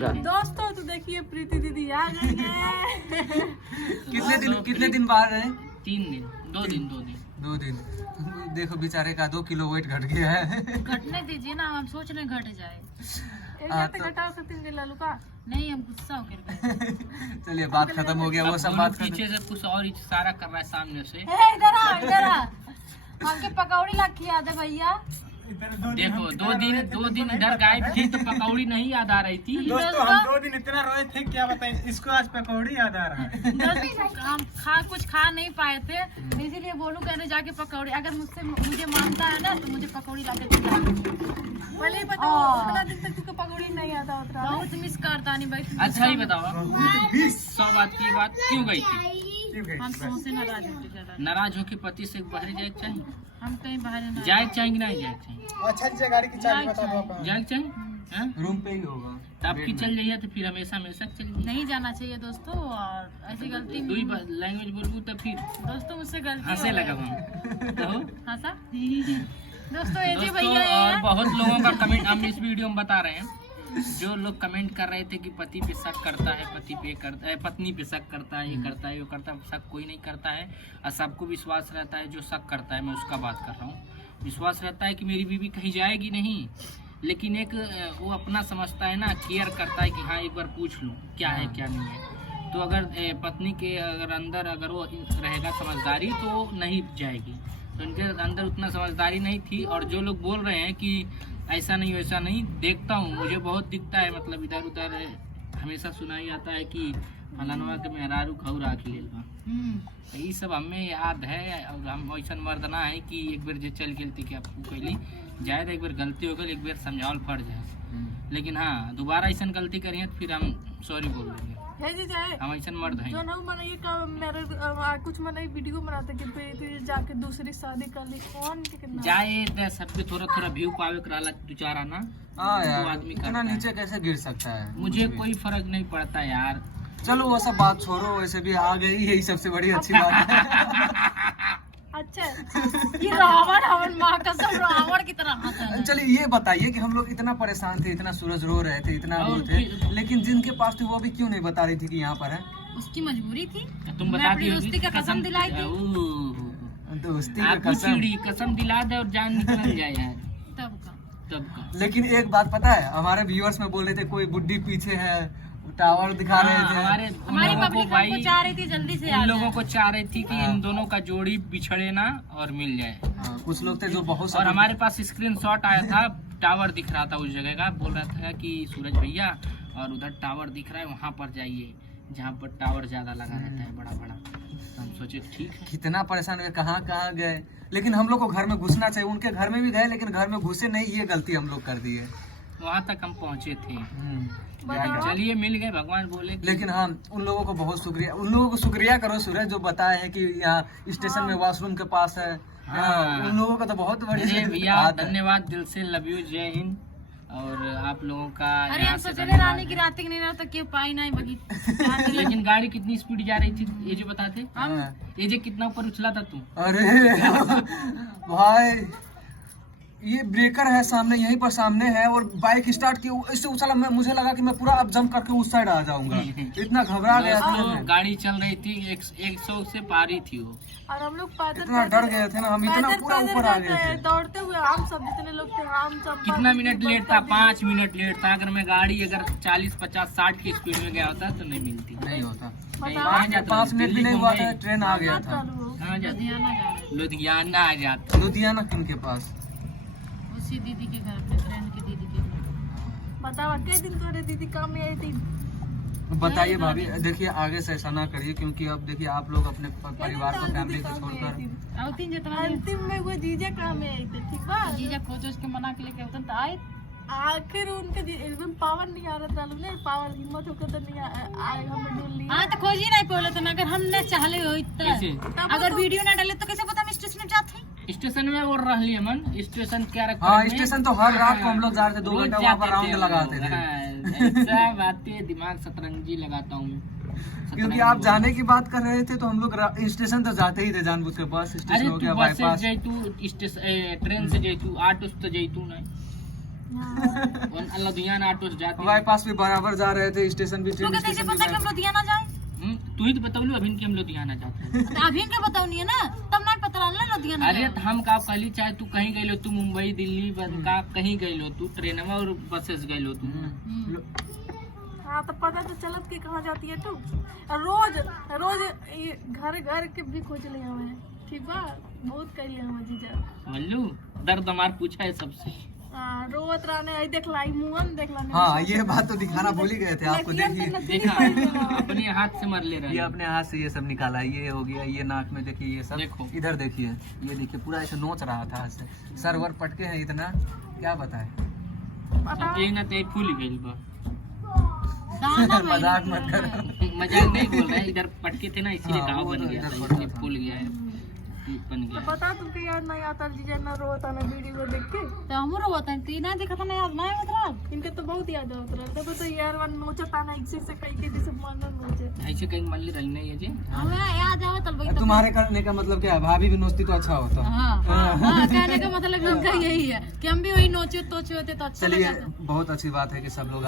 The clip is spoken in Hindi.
दोस्तों तो देखिए प्रीति दीदी आ गई है। कितने दिन बाद है? 3 दिन 2 दिन 2 दिन। देखो बेचारे का 2 किलो वेट घट गया है। घटने दीजिए ना, हम सोच रहे घट जाए। घटाओ 3 दिन लालू का नहीं, हम गुस्सा होकर चलिए बात खत्म हो गया, वो सब बात पीछे से कुछ और इशारा कर रहा है सामने से। इधर आ हमके पकौड़ी ला खिया दे भैया। देखो 2 दिन इधर गायब थी तो पकौड़ी नहीं याद आ रही थी। दोस्तों हम 2 दिन इतना रोए थे, क्या बताएं, इसको आज पकौड़ी याद आ रहा है। हम कुछ खा नहीं पाए थे, इसीलिए बोलूं कहने जाके पकौड़ी, अगर मुझे मानता है ना तो मुझे पकौड़ी ला के खिला। पहले बताओ कितना दिन तक तुमको पकौड़ी नहीं आता उतरा। बहुत मिस करता नहीं भाई। अच्छा ही बताओ, 100 बात की बात क्यों गई थी? हम तुमसे नाराज होते नाराज होके पति से बाहर जाए चाहिए, हम कहीं बाहर नहीं जाए चाहिए कि नहीं जाए चाहिए? अच्छा नीचे गाड़ी की चाबी बता दो आप। जाए चाहिए रूम पे ही होगा। तब की चल जाइए तो फिर हमेशा चल नहीं जाना चाहिए दोस्तों। और ऐसी गलती दो ही लैंग्वेज बोलूँ तो फिर दोस्तों मुझसे गलती हंसे हो लगा गई। तो हंसा दोस्तों ये जी दोस्तों, भैया और है। बहुत लोगों का कमेंट हम इस वीडियो में बता रहे हैं। जो लोग कमेंट कर रहे थे कि पति पे शक करता है, पत्नी पे शक करता है, ये करता है, वो करता है, शक कोई नहीं करता है। और सबको विश्वास रहता है, जो शक करता है मैं उसका बात कर रहा हूँ। विश्वास रहता है कि मेरी बीवी कहीं जाएगी नहीं, लेकिन एक वो अपना समझता है ना, केयर करता है कि हाँ एक बार पूछ लूँ क्या है क्या नहीं है। तो अगर पत्नी के अंदर अगर वो रहेगा समझदारी तो वो नहीं जाएगी, तो उनके अंदर उतना समझदारी नहीं थी। और जो लोग बोल रहे हैं कि ऐसा नहीं वैसा नहीं, देखता हूँ मुझे बहुत दिखता है, मतलब इधर उधर हमेशा सुनाई आता है कि फलानवा के मेहरारू खऊ राख लेगा। ये सब हमें याद है, और हम ऐसा मर्दना है कि एक बार जो चल गई कि आपको कहली जाए तो एक बार गलती हो गई, एक बार समझावल फट जाए। लेकिन हाँ दोबारा ऐसा गलती करिए तो फिर हम सॉरी बोल देंगे। हम ऐसा मर्द हैं जो ना मैंने ये का मेरे कुछ मैंने वीडियो बनाते कि प्रीति जाके दूसरी शादी कर ली। कौन कितना जाए सबके थोड़ा व्यू पावे कराला तू चारा ना। हाँ यार, आदमी इतना नीचे कैसे गिर सकता है? मुझे कोई फर्क नहीं पड़ता यार। चलो वो सब बात छोड़ो, वैसे भी आ गई, यही सबसे बड़ी अच्छी बात है। अच्छा ये रावण माँ कसम रावण की तरह हंसा है। चलिए ये बताइए कि हम लोग इतना परेशान थे, इतना सूरज रो रहे थे, इतना वो थे, लेकिन जिनके पास थी वो भी क्यों नहीं बता रही थी कि यहाँ पर है? उसकी मजबूरी थी। तुम मैं बता अपनी दोस्ती का कसम दिलाई थी। दोस्ती का कसम। कसम दिला दे और जान निकल जाए यार। तब का लेकिन एक बात पता है, हमारे व्यूअर्स में बोल रहे थे कोई बुड्ढी पीछे है, टावर दिखा रहे थे। हमारी पब्लिक हमको चाह रही थी जल्दी से इन लोगों को चाह रही थी कि इन दोनों का जोड़ी बिछड़े ना और मिल जाए। कुछ लोग थे जो बहुत, और हमारे पास स्क्रीनशॉट आया था, टावर दिख रहा था उस जगह का, बोल रहा था कि सूरज भैया और उधर टावर दिख रहा है, वहाँ पर जाइए जहाँ पर टावर ज्यादा लगा रहता है बड़ा बड़ा। तो हम सोचे ठीक है। कितना परेशान हुए, कहाँ कहाँ गए, लेकिन हम लोग को घर में घुसना चाहिए। उनके घर में भी गए लेकिन घर में घुसे नहीं, ये गलती हम लोग कर दी है। वहाँ तक हम पहुँचे थे। चलिए मिल गए, भगवान बोले। लेकिन हाँ उन लोगों को बहुत शुक्रिया, उन लोगों को शुक्रिया करो सूरज, जो बताए हैं कि यहाँ स्टेशन में वॉशरूम के पास है। उन लोगों का तो बहुत बड़ी भैया धन्यवाद दिल से, लव यू, जय हिंद। और आप लोगों का अरे हम सोचे रानी की रात नहीं रहा तो क्यों पाई नहीं बगी। लेकिन गाड़ी कितनी स्पीड जा रही थी ये जो बताते, ये जो कितना ऊपर उछला था तू? अरे भाई ये ब्रेकर है सामने, यहीं पर सामने है, और बाइक स्टार्ट की इससे उछला, मुझे लगा कि मैं पूरा अब जंप करके उस साइड आ जाऊंगा, इतना घबरा गया था। गाड़ी चल रही थी 100 से पारी थी वो, और हम लोग पैदल इतना डर गए थे ना हम, इतना पूरा ऊपर आ गए थे दौड़ते हुए। हम सब जितने लोग थे हम सब कितना मिनट लेट था? 5 मिनट लेट था। अगर मैं गाड़ी अगर 40, 50, 60 की स्पीड में गया होता तो नहीं मिलती, नहीं होता। कहाँ जाता? 5 मिनट भी नहीं हुआ था, ट्रेन आ गया था। कहाँ जाते? लुधियाना आ जाते। लुधियाना किन के पास? उसी दीदी के घर पे, फ्रेंड की दीदी के घर। बताओ कितने दिन करे दीदी काम में आई थी? बताइए भाभी, देखिए आगे से ऐसा ना करिए, क्योंकि अब देखिए आप लोग अपने परिवार को, फैमिली को छोड़कर। अंतिम में वो जीजा काम में आई थी, ठीक बा? जीजा खोजो उसके मना के लेके होता तो आए। आखिर उनके एकदम पावर नहीं आ रहा था, नहीं पावर हिम्मत होकर तो नहीं आए, हमें ढूंढ लिया। हाँ तो खोजी नहीं बोले तो, अगर हमने चाहले हो अगर वीडियो ना डाले तो कैसे पता हम स्टेशन में जाते? स्टेशन में और रह लिए मन, स्टेशन क्या रखा? हाँ स्टेशन तो हर रात को हम लोग जा रहे थे, 2 घंटा वहाँ पर राउंड लगाते थे। ऐसा बातें दिमाग सतरंगी लगाता हूँ, क्योंकि आप जाने की बात कर रहे थे तो हम लोग स्टेशन तो जाते ही थे जानबूझ के। बस स्टेशन हो गया, बाईपास। ट्रेन से जैतू, ऑटो से तो जैतू ना, और लुधियाना ऑटो से जाते बाईपास पे बराबर जा रहे थे, स्टेशन भी तो ट्रेन कैसे स्टेशन पता कि हम लुधियाना जाए? तू ही तो बताऊलू अभी कि हम लुधियाना जाते हैं। तो अभी के बताओ नहीं है ना, तब ना पता रहना लुधियाना अरे जाए। तो हम का कहली चाहे तू कहीं गई लो, तू मुंबई दिल्ली का कहीं गई लो, तू ट्रेन में और बसेस गई लो तू। हाँ तो पता तो चलत कि कहाँ जाती है तू। और रोज रोज ये घर घर के भी खोज ले हमें, ठीक बा, बहुत कर लिया हम जीजा। समझलू दर्द हमार पूछा है सबसे। रोत रहने आई देख लाई मुंहन देख ला। हाँ ये बात तो दिखाना भूल ही गए थे आपको। देखिए देखा अपने हाथ से मर ले रहे ये अपने हाथ से ये सब निकाला, ये हो गया, ये नाक में देखिए, ये सब देखो। इधर देखिए, ये देखिए पूरा ऐसे नोच रहा था हाथ से, सर वर पटके हैं इतना, क्या बताए। ये ना ते फूल गई बा। मजाक मत कर। मजाक नहीं बोल रहे, इधर पटके थे ना इसीलिए हाँ, घाव वो बन तो गया इधर था, पटका इसलिए फूल गया है, बन तो गया। पता तुमको याद नहीं आता जीजा, ना रोता ना वीडियो देख के। तो हमरो होता है, तीन देखा था ना याद नहीं मतलब। इनके तो बहुत याद आता रहा, तब तो यार वन नोचता ना इसी से कहीं के जैसे मन नोचे। ऐसे कहीं मान ली रही नहीं है जी। हमें याद आवे तब वही तो। तुम्हारे करने का मतलब क्या है, भाभी भी नोचती तो अच्छा होता। हाँ, कहने का मतलब उनका यही है कि हम भी वही नोचे तोचे होते तो अच्छा चलिए लगता। बहुत अच्छी बात है कि सब लोग